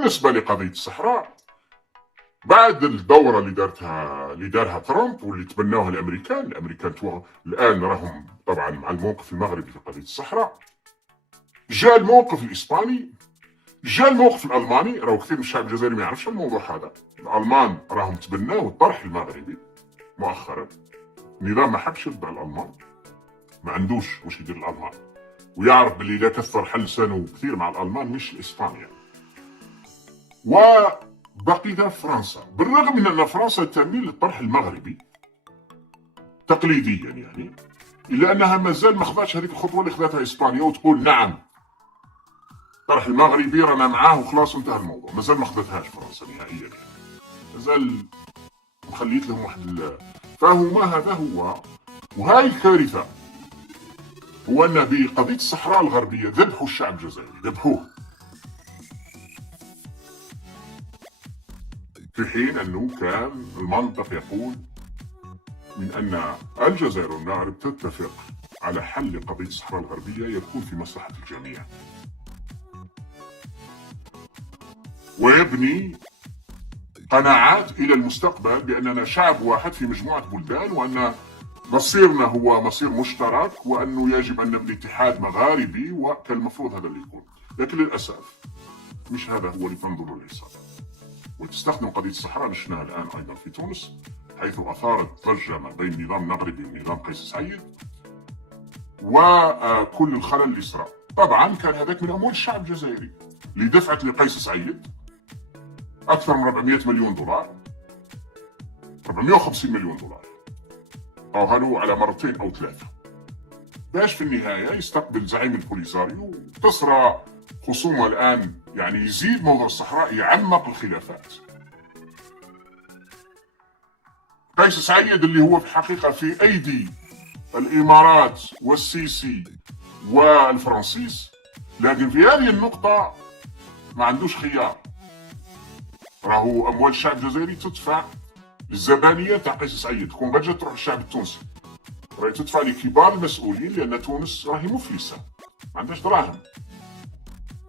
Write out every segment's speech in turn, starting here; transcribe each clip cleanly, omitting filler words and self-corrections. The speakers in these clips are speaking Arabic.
بالنسبة لقضية الصحراء، بعد الدورة اللي دارها ترامب واللي تبناوها الأمريكان الآن راهم طبعا مع الموقف المغربي في قضية الصحراء. جاء الموقف الإسباني، جاء الموقف الألماني. راهو كثير من الشعب الجزائري ما يعرفش الموضوع هذا. الألمان راهم تبناو الطرح المغربي مؤخرا. النظام ما حبش يتبع الألمان، ما عندوش واش يدير الألمان، ويعرف باللي إذا كثر حل لسانه كثير مع الألمان مش الإسبانيا. وبقي فرنسا، بالرغم من أن فرنسا تميل للطرح المغربي تقليديا يعني، إلا أنها ما زال ما خذاتش هذيك الخطوة اللي خذاتها إسبانيا وتقول نعم الطرح المغربي رانا معاه وخلاص انتهى الموضوع. ما زال ما خذتهاش فرنسا نهائيا يعني، ما زال مخليت لهم واحد فهما هذا هو. وهاي الكارثة هو أن بقضية الصحراء الغربية ذبحوا الشعب الجزائري، ذبحوه، في حين أنه كان المنطق يقول من أن الجزائر والمغرب تتفق على حل قضية الصحراء الغربية يكون في مصلحة الجميع، ويبني قناعات إلى المستقبل بأننا شعب واحد في مجموعة بلدان، وأن مصيرنا هو مصير مشترك، وأنه يجب أن نبني اتحاد مغاربي، وكان المفروض هذا اللي يكون. لكن للأسف مش هذا هو اللي تنظر الحساب. وتستخدم قضية الصحراء نشناها الآن أيضا في تونس، حيث أثارت ضجة ما بين النظام المغربي ونظام قيس سعيد وكل الخلل اللي صار. طبعا كان هذاك من أموال الشعب الجزائري اللي دفعت لقيس سعيد أكثر من 400 مليون دولار، 450 مليون دولار، أو هلو على مرتين أو ثلاثة، باش في النهاية يستقبل زعيم البوليساريو. تصرى خصومه الآن يعني يزيد موضوع الصحراء، يعمق الخلافات. قيس سعيد اللي هو في الحقيقة في أيدي الإمارات والسيسي والفرنسيس، لكن في هذه النقطة ما عندوش خيار. راهو أموال الشعب الجزائري تدفع للزبانية تاع قيس سعيد، تكون غير تروح للشعب التونسي، راهي تدفع لكبار المسؤولين، لأن تونس راهي مفلسة ما عندهاش دراهم.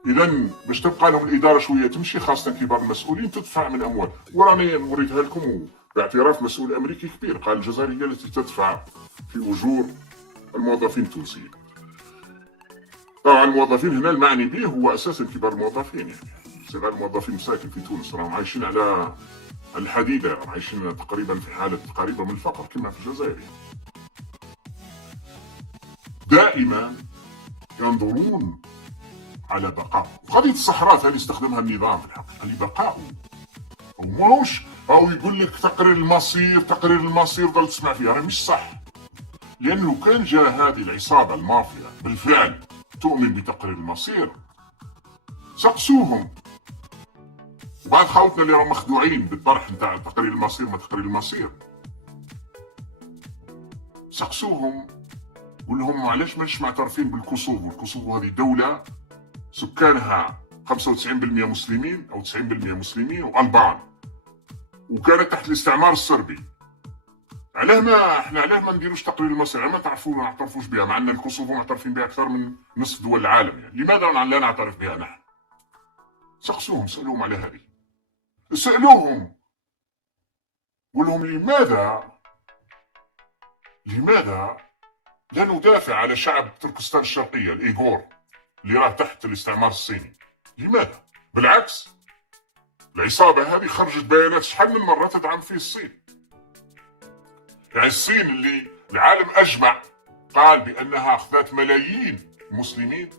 إذا باش تبقى لهم الإدارة شوية تمشي، خاصة كبار المسؤولين، تدفع من أموال. وراني وريتها لكم باعتراف مسؤول أمريكي كبير، قال الجزائر هي التي تدفع في أجور الموظفين التونسيين. طبعا الموظفين هنا المعني به هو أساسا كبار الموظفين، يعني صغار الموظفين مساكن في تونس راهم عايشين على الحديدة، راهم عايشين تقريبا في حالة قريبة من الفقر كما في الجزائر. دائما ينظرون على بقاء. قضية الصحراء هذه استخدمها النظام في الحقيقة لبقائه، وماهوش أو يقول لك تقرير المصير ضل تسمع فيها، راه مش صح. لأنه كان جاء هذه العصابة المافيا بالفعل تؤمن بتقرير المصير، سقسوهم. وبعد خوتنا اللي راهم مخدوعين بالطرح نتاع تقرير المصير ما تقرير المصير، سقسوهم قول لهم علاش ماناش معترفين بالكوسوفو. الكوسوفو هذه دولة سكانها 95% مسلمين أو 90% مسلمين وألبان، وكانت تحت الاستعمار الصربي. علاه ما نديروش تقرير المصير؟ ما نعترفوش بها، مع أن الكوسوفو معترفين بها أكثر من نصف دول العالم، يعني لماذا لا نعترف بها نحن؟ سقسوهم، سألوهم على هذه، سألوهم قول لهم لماذا لا ندافع على شعب تركستان الشرقية الإيغور اللي راه تحت الاستعمار الصيني؟ لماذا؟ بالعكس، العصابة هذه خرجت بيانات شحال من مرة تدعم فيه الصين. يعني الصين اللي العالم أجمع قال بأنها أخذت ملايين مسلمين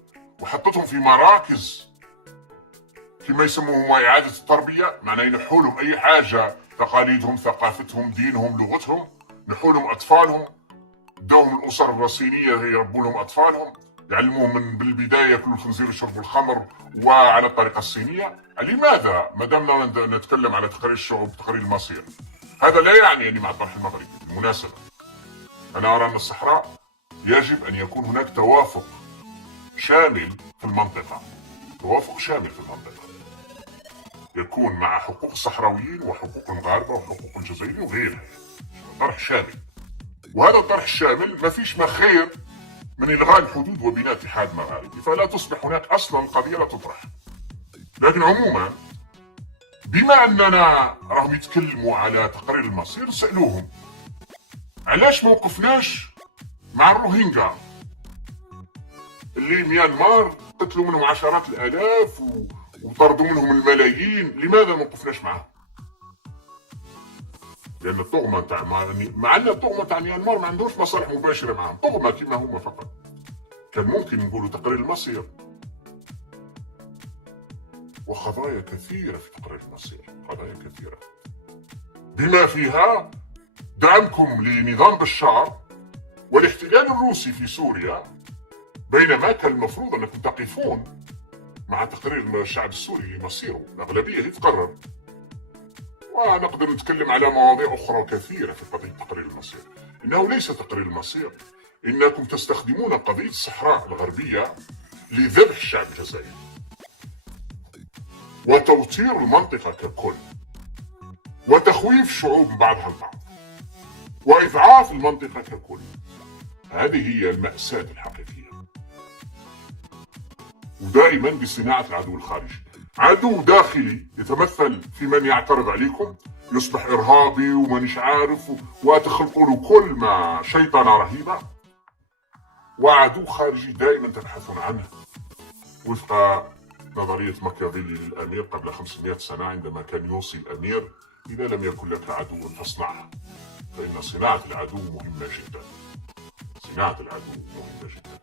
وحطتهم في مراكز كما يسموهم إعادة التربية، معناه ينحوا لهم أي حاجة، تقاليدهم، ثقافتهم، دينهم، لغتهم، نحوا لهم أطفالهم، داوهم الأسر الرصينية يربوا لهم أطفالهم، يعلموهم من بالبداية ياكلوا الخنزير ويشربوا الخمر وعلى الطريقة الصينية. لماذا ما دامنا نتكلم على تقرير الشعوب تقرير المصير؟ هذا لا يعني أني مع الطرح المغربي بالمناسبة. أنا أرى أن الصحراء يجب أن يكون هناك توافق شامل في المنطقة، توافق شامل في المنطقة يكون مع حقوق الصحراويين وحقوق المغاربة وحقوق الجزائريين وغيرها، طرح شامل. وهذا الطرح الشامل ما فيش ما خير من إلغاء الحدود وبناء اتحاد مغاربي، فلا تصبح هناك أصلا قضية لا تطرح. لكن عموما بما أننا راهم يتكلموا على تقرير المصير، سألوهم علاش ما وقفناش مع الروهينجا اللي ميانمار قتلوا منهم عشرات الآلاف وطردوا منهم الملايين، لماذا ما وقفناش معهم؟ لأن الطغمة تاع مع أن الطغمة تاع ميانمار ما عندهمش مصالح مباشرة معهم، طغمة كما هما فقط. كان ممكن نقولوا تقرير المصير، وقضايا كثيرة في تقرير المصير، قضايا كثيرة بما فيها دعمكم لنظام بشار والاحتلال الروسي في سوريا، بينما كان المفروض أنكم تقفون مع تقرير الشعب السوري لمصيره، الأغلبية هي تقرر. ونقدر نتكلم على مواضيع أخرى كثيرة في قضية تقرير المصير. إنه ليس تقرير المصير، إنكم تستخدمون قضية الصحراء الغربية لذبح الشعب الجزائري وتوتير المنطقة ككل وتخويف الشعوب بعضها البعض وإضعاف المنطقة ككل. هذه هي المأساة الحقيقية. ودائما بصناعة العدو الخارجي، عدو داخلي يتمثل في من يعترض عليكم، يصبح إرهابي ومانيش عارف وتخلقوا له كل ما شيطنة رهيبة، وعدو خارجي دائما تبحثون عنه وفق نظرية ماكيافيلي للأمير قبل 500 سنة، عندما كان يوصي الأمير: إذا لم يكن لك عدو فاصنعه، فإن صناعة العدو مهمة جدا. صناعة العدو مهمة جدا.